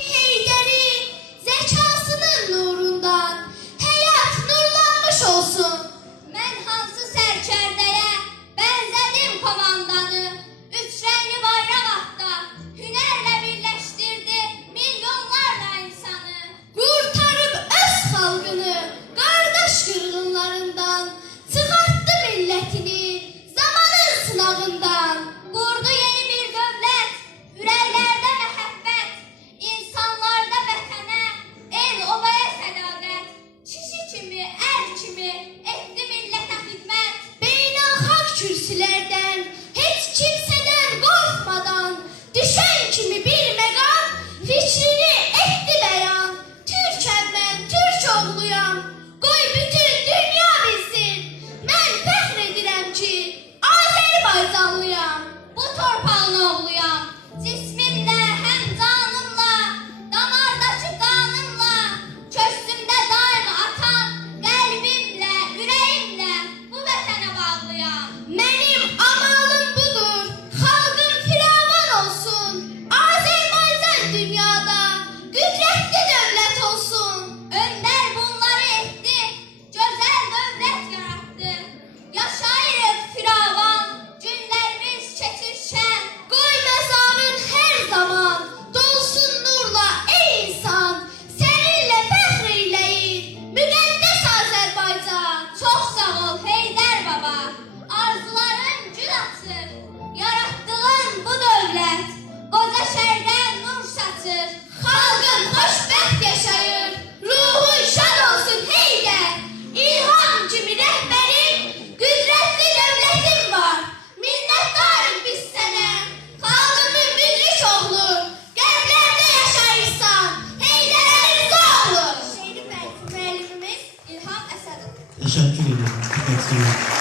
Heyderi zekasının nurundan hayat nurlanmış olsun. Mən hansı sərkərdəyə bənzədim komandanı, üç rəngli bayraq atda hünərlə birləşdirdi milyonlarla insanı. Kurtarıp öz xalqını qardaş qırğınlarından, çıxartdı millətini zamanın sınağından. Qurdu yeni bir dövlət, ürəklərdə məhəbbət, insanlarda vətənə, el obaya sədaqət. Kişi kimi, ər kimi etdi millətə xidmət. Beynəlxalq kürsülərdən, heç kimsədən qorxmadan, düşən kimi bir məqam fikrini etdi bəyan. Türkəm mən, Türk oğluyam, qoy bütün dünya bilsin. Mən fəxr edirəm ki, Azərbaycanlıyam. Bu torpağın oğluyam, cismimlə, həm canımla, damardakı qanımla, köksümdə daim atan, qəlbimlə, ürəyimlə bu vətənə bağlıyam. Mənim amalım budur, xalqım firavan olsun. Azərbaycan dünyada qüdrətli dövlət olsun. Öndər bunları etdi, gözəl dövlət yaratdı. Yaşayırıq firavan, günlərimiz keçir şən. Qoy məzarın hər zaman dolsun nurla ey insan. Səninlə fəxr eyləyir müqəddəs Azərbaycan. Çox sağ ol Heydər baba, arzuların gül açır. Yaratdığın bu dövlət, qoca şərqə nur saçır. Xalqın xoşbəxt yaşayır, ruhun şad olsun Heydər. İlham kimi rəhbərin, qüdrətli dövlətin var. Minnətdarıq biz sənə, xalqımın müdrik oğlu. Qəlblərdə yaşayırsan, Heydər Əliza oğlu. Şeiri müəllifimiz İlham Əsədov. Teşekkür ederim. Çok eksik.